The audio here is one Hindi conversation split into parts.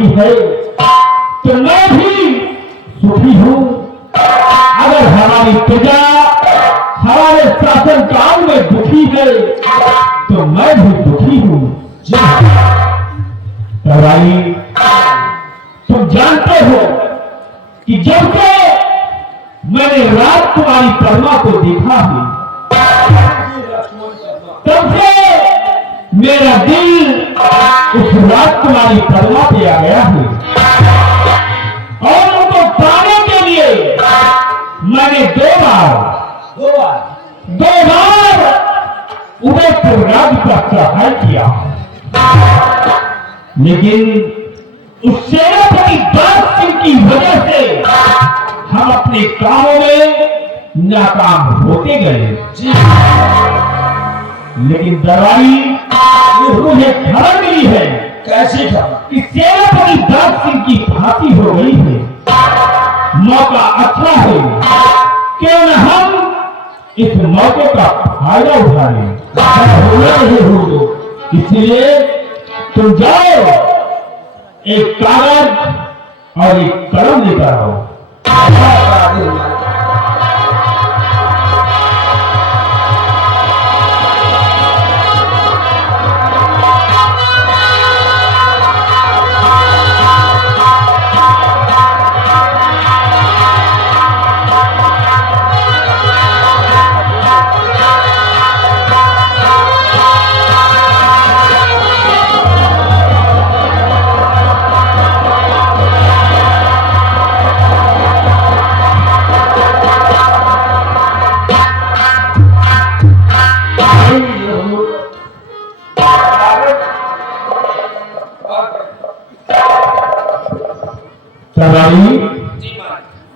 सुखी है तो मैं भी सुखी हूँ। अगर हमारी प्रजा हमारे शासन काल में दुखी है तो मैं भी दुखी हूँ। भाई तुम जानते हो कि जब से मैंने राजकुमारी परमा को देखा है तब से मेरा दिल उस राजकुमारी परमा पे आ गया है और उनको पाने के लिए मैंने दो बार उदयपुर राज्य पर चढ़ाई किया, लेकिन उस सेनापति दास सिंह की वजह से हम अपने कामों में नाकाम होते गए। लेकिन दवाई मुझे खबर मिली है। कैसी खबर? कि सेनापति दास सिंह की फांसी हो गई है। मौका अच्छा है, क्यों न हम इस मौके का फायदा उठा लें। इसलिए तुम जाओ, एक कागज और एक कलम लेकर आओ।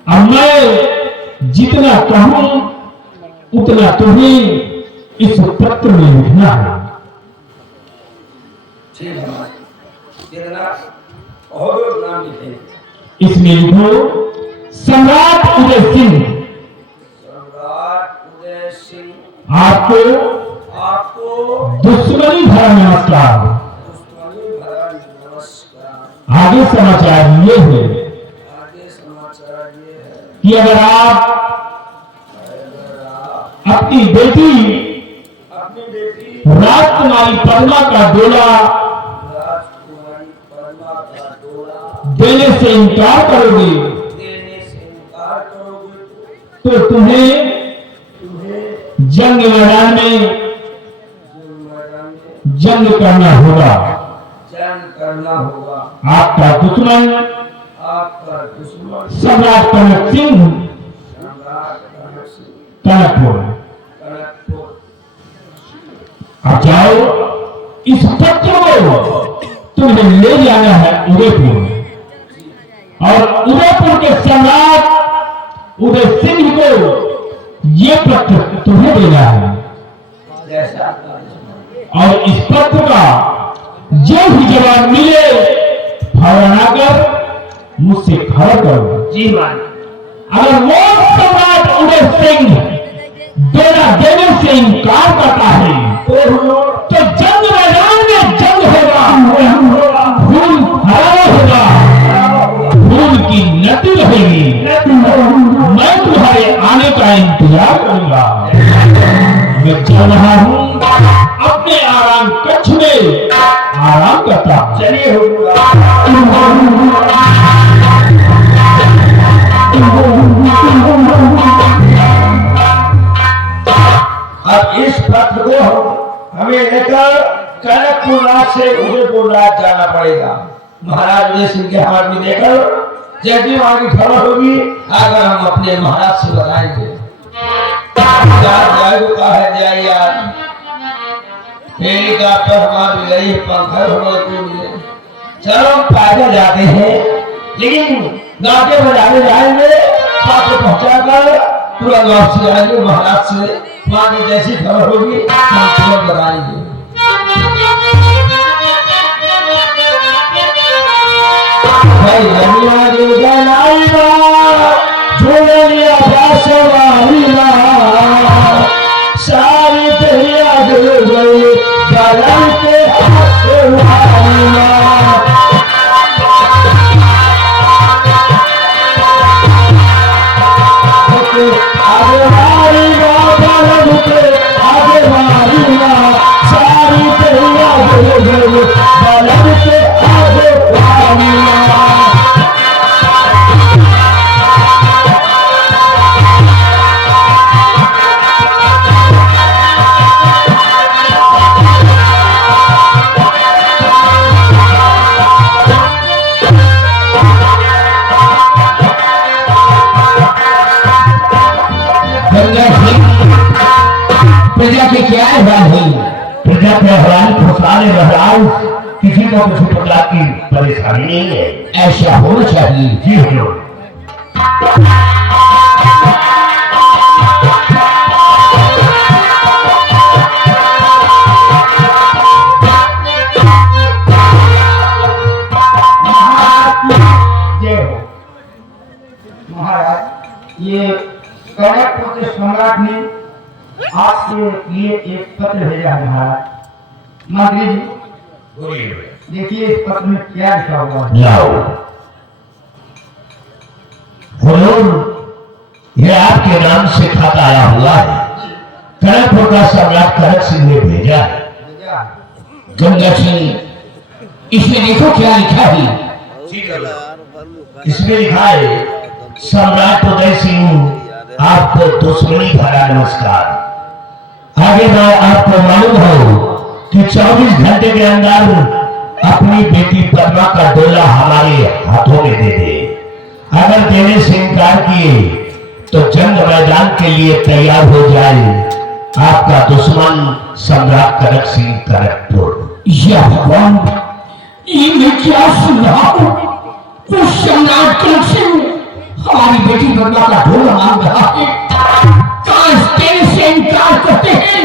अब मैं जितना कहूं उतना तुम्हें इस पत्र में लिखना है। इसमें लिखो सम्राट उदय सिंह। आपको दुश्मनी भरा नमस्कार। आगे समाचार ये है कि अगर आप अपनी बेटी राजकुमारी परमा का डोला देने से इनकार करोगे तो तुम्हें जंग मैदान में जंग करना होगा। आपका दुश्मन सम्राट कनक सिंह कनकपुर। अब जाओ, इस पत्र को तुम्हें ले जाना है उदयपुर और उदयपुर के सम्राट उदय सिंह को ये पत्र तुम्हें देना है और इस पत्र का जो भी जवाब मिले फौरन आकर मुझसे खबर करो। जी मान। अगर वो सम्राट उदय सिंह डोला देने से इनकार करता है तो जंग मैदान में जंग होगा, खून खराब होगा, खून की नदी रहेगी। मैं तुम्हारे आने का इंतजार करूंगा। मैं चल रहा हूं अपने आराम कक्ष में आराम करता। चलिए अब इस पत्र को हमें लेकर कनकपुर राज से उदयपुर राज जाना पड़ेगा। महाराज उदय सिंह के हाथ में लेकर जैसी वहां की खबर होगी अगर हम अपने महाराज से बताएंगे। चलो पैदल जाते हैं, लेकिन गाते बजाने जाएंगे, पत्र पहुंचाकर तुरंत वापसी आएंगे। महाराज से वहां की जैसी खबर होगी हम तुरंत बताएंगे। सारी तैया डूब गई, के प्रजा के क्या हाल हुई? प्रजा के हवाले खुशहाल बहराल, किसी को किसी प्रकार की परेशानी नहीं है। ऐसा होना चाहिए। जी हुजूर। महाराज, ये कनकपुर के सम्राट ने आपके लिए एक पत्र भेजा है महाराज। मंत्री जी देखिए इस पत्र में क्या लिखा हुआ है। लाओ हुजूर, ये आपके नाम से खत आया हुआ है। कनकपुर का सम्राट कनक सिंह ने भेजा है। गंगा सिंह, इसमें देखो क्या लिखा है। इसमें लिखा है, सम्राट उदय सिंह आपको दुश्मनी भरा नमस्कार। आगे मैं आपको मालूम हो कि 24 घंटे के अंदर अपनी बेटी पद्मा का डोला हमारे हाथों में दे दे। अगर देने से इनकार किए तो जंग मैदान के लिए तैयार हो जाए। आपका दुश्मन सम्राट कनक सिंह कनकपुर। या भगवान, ये मैं क्या सुन रहा हूँ? उस सम्राट कनक सिंह हमारी बेटी पद्मा का ढोल मांग रहा है। काश तेरे से इनकार करते हैं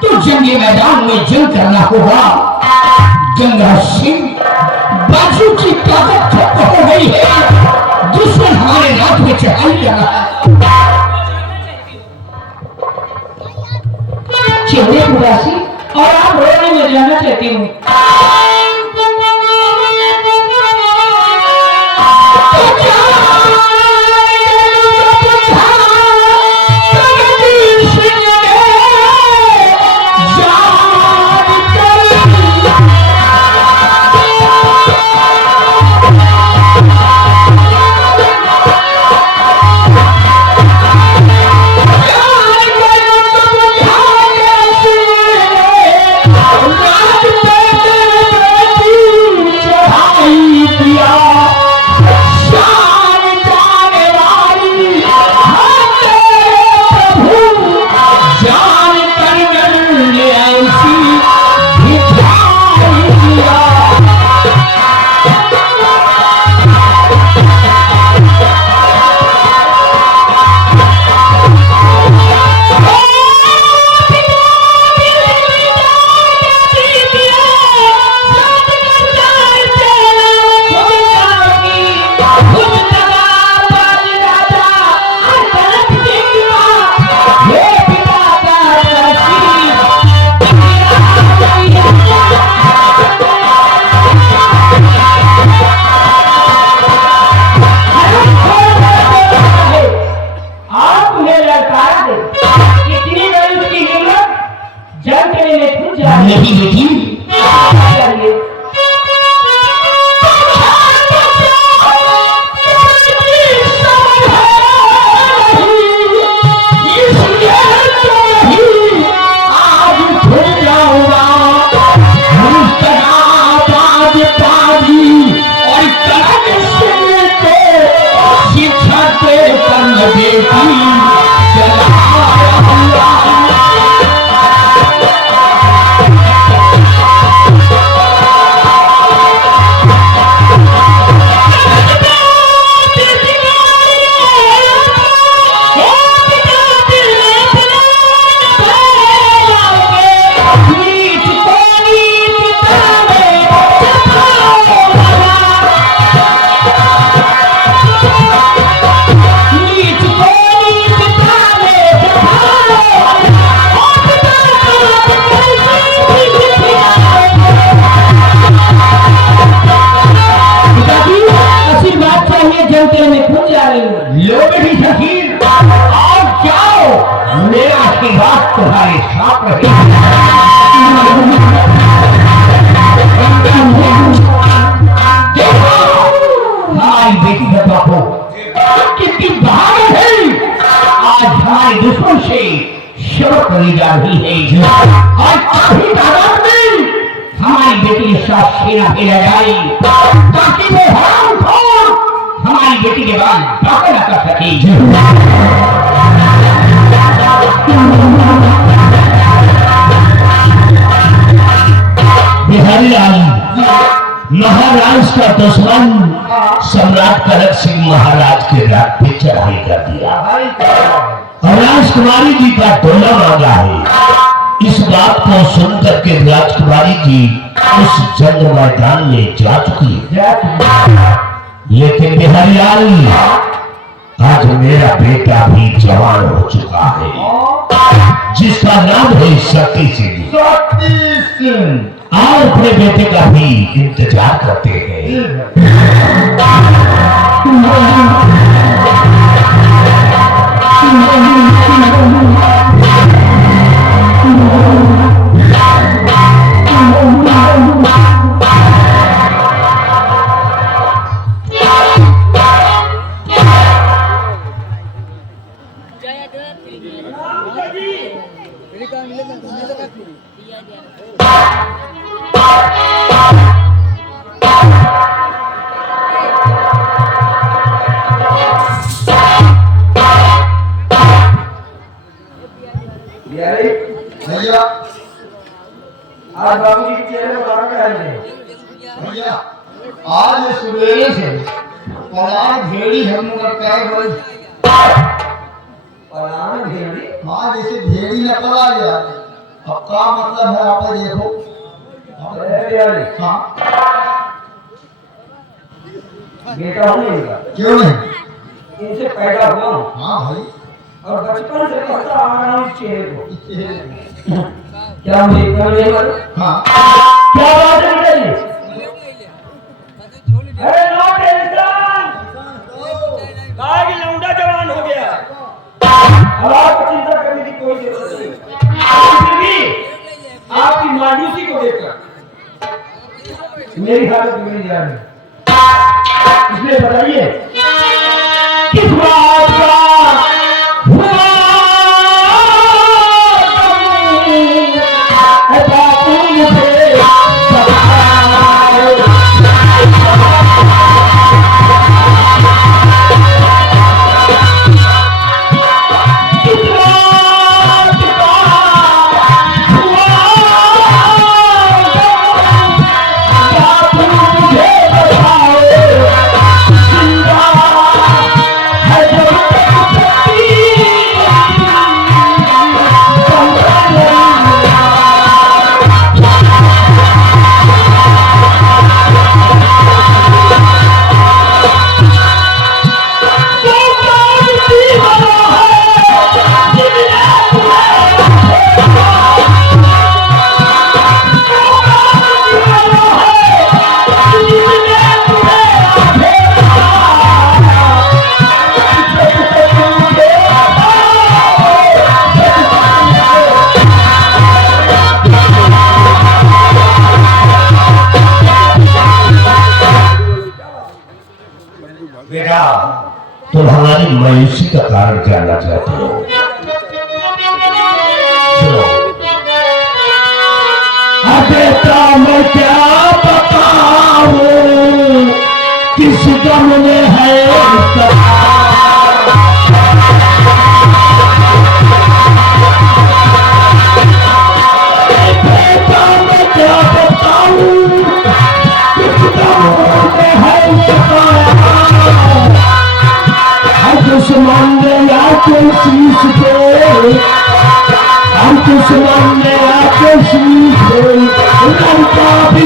तो जंगे मैदान में जंग करना होगा। गंगा सिंह, बाजू की ताकत खत्म हो गई है। दुश्मन हमारे रात में चढ़ाई कर रहा है। चलिए उदासी, और आप रोने में जाना चाहती हूँ। नहीं बेटी, तुम्हारे साथ रहे। देखो हमारी बेटी बदवा को कितनी बहादुर है। आज हमारे दुश्मन से शर्त करी जा रही है और काफी तादाद में हमारी बेटी के साथ सेना भेजा जाए ताकि वो हरामखोर हमारी बेटी के बाद बाकी न कर सके। बिहारी लाल महाराज का दुश्मन सम्राट कनक सिंह महाराज के रात पे चढ़ाई कर दिया और राजकुमारी जी का डोला मांगा है। इस बात को सुनकर के राजकुमारी जी उस जंग मैदान में जा चुकी है। लेकिन बिहारी लाल आज मेरा बेटा भी जवान हो चुका है जिसका नाम है शक्ति सिंह। और अपने बेटे का भी इंतजार करते हैं। भैया आज बाबू जी के चेहरे पर बात कर रहे हैं। भैया आज सवेरे से पलार भेड़ी हम लोग क्या बोल पलान भेड़ी हाँ जैसे भेड़ी न पला गया अब का मतलब है आप देखो। अरे यार हाँ बेटा हूँ इनका क्यों नहीं इनसे पैदा हुआ हूँ हाँ भाई और बचपन से पढ़ता आ रहा हूँ इस चेहरे को। क्या मुझे इतना नहीं मालूम? हाँ क्या बात है बेटा जी? अरे नो टेंशन, कहा कि लौंडा जवान हो गया। अब आपको चिंता करने की कोई जरूरत नहीं। फिर भी आपकी मायूसी को देखकर मेरी हालत बिगड़ जा रही है। इसलिए बताइए किस बात का हुआ है बापू मुझे बताओ। किस बात का हुआ बापू मुझे बताओ। जिंदा है जब तक शक्ति बेटा तुम हमारी मायूसी का कारण जानना चाहते हो। सुनो बेटा मैं क्या बताऊं किस गम में है बेटा मैं क्या बताऊं किस गम में है दुश्मन ने आके शीश पे हम दुश्मन ने आके शीश पे लड़का भी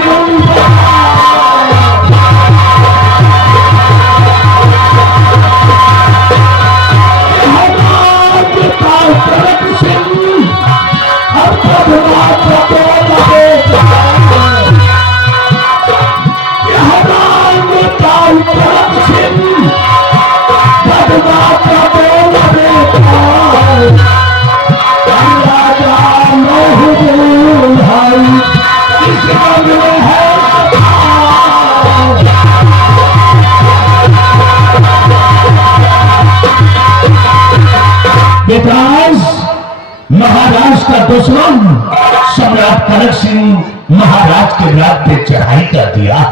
महाराज का दुश्मन सम्राट कनक सिंह महाराज के रात पे चढ़ाई कर दिया है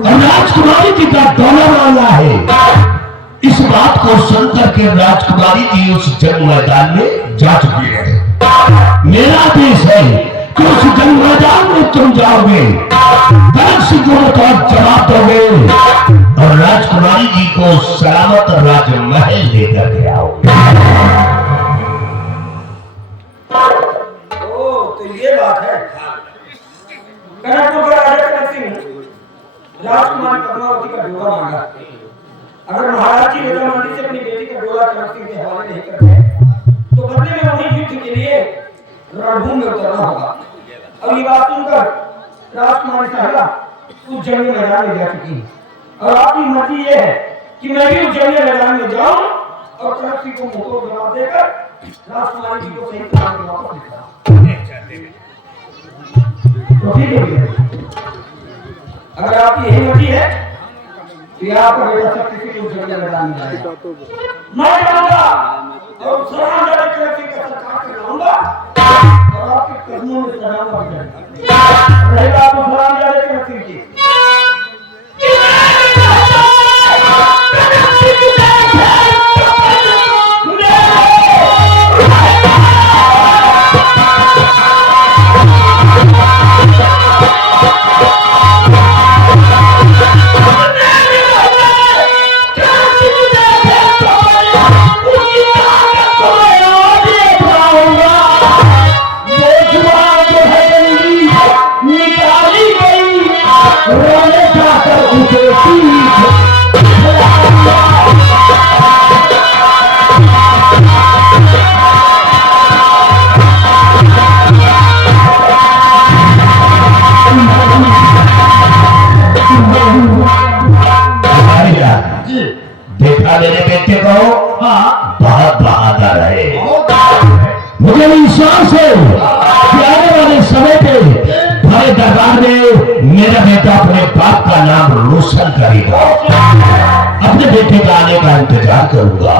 और राजकुमारी जी का डोला मांगा है। इस बात को सुनकर के राजकुमारी जी उस जंग मैदान में जा चुकी है। मेरा आदेश है कि उस जंग मैदान में तुम जाओगे, दर्द से जुड़ो तो जवाब दोगे और राजकुमारी जी को सलामत राजमहल लेकर के आओगे। तो ये बात है। कनकपुर के राजा कनक सिंह राजकुमारी पद्मावती का डोला मांगा। अगर महाराज जी रजामंदी से अपनी बेटी का डोला कनक सिंह के हवाले नहीं करते तो बदले में उन्हें युद्ध के लिए रणभूमि में उतरना होगा। और ये बात सुनकर राजकुमारी साहिबा उस जंग मैदान में जा चुकी है और आपकी मर्जी ये है कि मैं भी उस जंग मैदान में जाऊं और कनक सिंह को मुंह जवाब देकर राजकुमारी जी को सही तरह से वापस लेकर तो ठीक है। अगर आपकी यही मर्जी है तो आपका बेटा शक्ति से उस जंग मैदान में जाएगा। मैं जाऊंगा और सलाम जाने कनक सिंह का सरकार से लाऊंगा और आपके कदमों में सलाम रहेगा। आप सलाम जाने कनक सिंह की देखा मेरे बेटे को, हाँ बहुत बहादुर है। मुझे विश्वास है कि आने वाले समय पे बड़े दरबार में मेरा बेटा अपने बाप का नाम रोशन करेगा। अपने बेटे का आने का इंतजार करूंगा।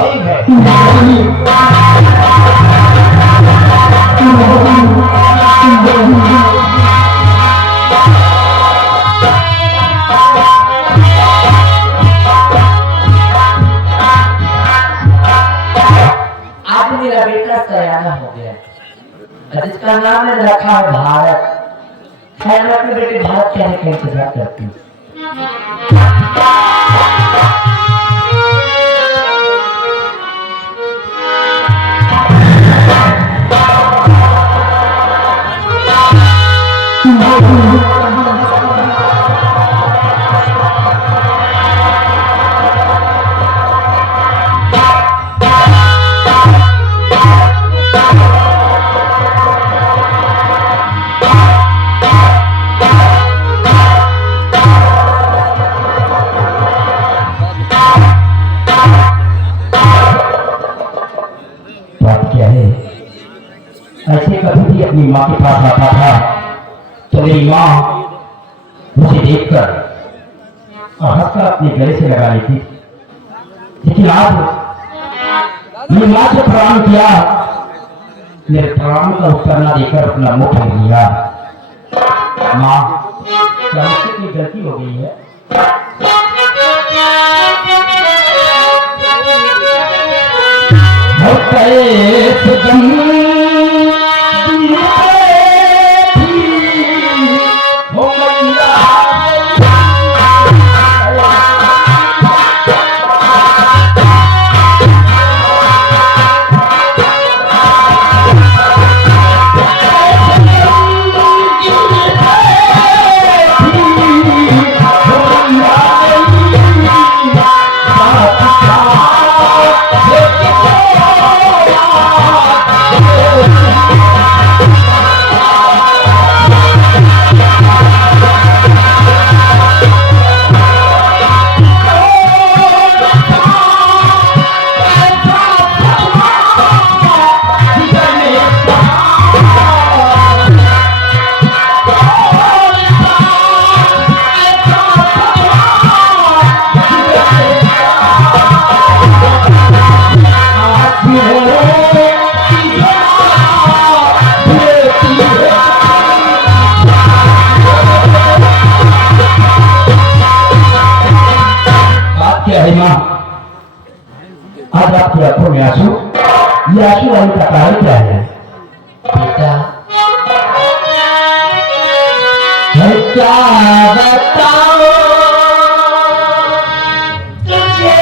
मेरा बेटा सयाना हो गया जिसका नाम है रखा है भारत। मैं अपने बेटे भारत के आने का इंतजार करती हूँ। ऐसे कभी भी अपनी माँ के पास आता था तो मेरी माँ मुझे देखकर और हंसकर अपने गले से लगा लेती। लेकिन आज मेरी माँ से प्रणाम किया, मेरे प्रणाम का उत्तर न देकर अपना मुख मोड़ लिया। माँ, क्या मुझसे कोई गलती हो गई है? आज आपकी आंखों में आंसू, ये आंसू आने का कारण क्या है? बेटा क्या बताओ तुझे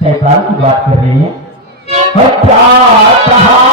शैतान की बात कर रही है। क्या कहा